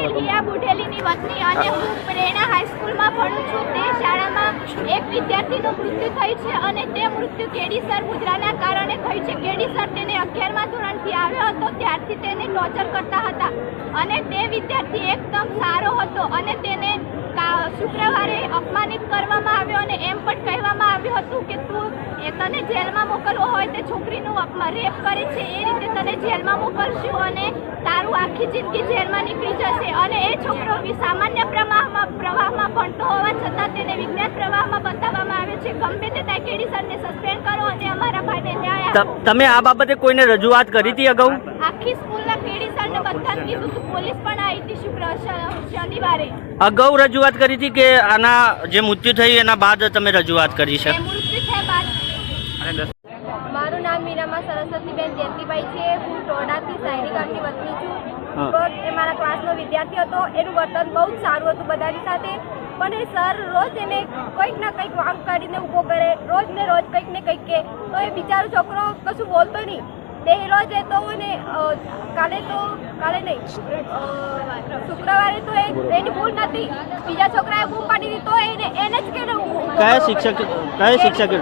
લિયા પ્રિયા બુઢેલીની વતની અને હું પ્રેરણા હાઈસ્કૂલમાં ભણું છું. તે શાળામાં એક વિદ્યાર્થીનું મૃત્યુ થયું છે અને તે મૃત્યુ કેડીસર મુદ્રાના કારણે થયું છે. કેડીસર તેને અગિયારમા ધોરણથી આવ્યો હતો. ત્યારથી તેને ટોર્ચર કરતા હતા અને તે વિદ્યાર્થી એકદમ સારો હતો અને તેને શુક્રવારે અપમાનિત કરવામાં આવ્યો અને એમ પણ કહેવામાં આવ્યું હતું કે, તું તને જેલમાં મોકલવો હોય તે છોકરીનું રેપ કરે છે એ રીતે તને જેલમાં મોકલશું અને તારું આખી જિંદગી જેલમાં નીકળી જશે. અને એ છોકરો સામાન્ય પ્રવાહમાં પ્રવાહમાં ભણતો હોવા છતાં તેને વિજ્ઞાન પ્રવાહમાં બતાવવામાં આવે છે. ગમે તે ત્યાં કેડી સરને સસ્પેન્ડ કરો અને અમારા ભાઈને ન્યાય તમે આ બાબતે કોઈને રજૂઆત કરી હતી અગાઉ? આખી સ્કૂલના કેડી સરને બધાને કીધું હતું પોલીસ પણ આવી હતી શુક્ર શનિવારે. અગાઉ રજૂઆત કરી હતી કે આના જે મૃત્યુ થયું એના બાદ તમે રજૂઆત કરી છે? મૃત્યુ થયા બાદ મારું નામ મીરામા સરસ્વતીબેન જયંતિભાઈ છે. હું ટોડાથી સાયરી ગામની વતની છું. તો એ મારા ક્લાસનો વિદ્યાર્થી હતો. એનું વર્તન બહુ જ સારું હતું બધાની સાથે. પણ એ સર રોજ એને કંઈક ના કંઈક વાંક કાઢીને ઊભો કરે. રોજ ને રોજ કંઈક ને કંઈક કે. તો એ બિચારો છોકરો કશું બોલતો નહીં. તે રોજ એ તો ને કાલે તો કાલે નહીં. એની ભૂલ નથી. બીજા છોકરાએ બૂમ પાડી દીધી તો એને એને જ કે કયા શિક્ષક કયા શિક્ષકે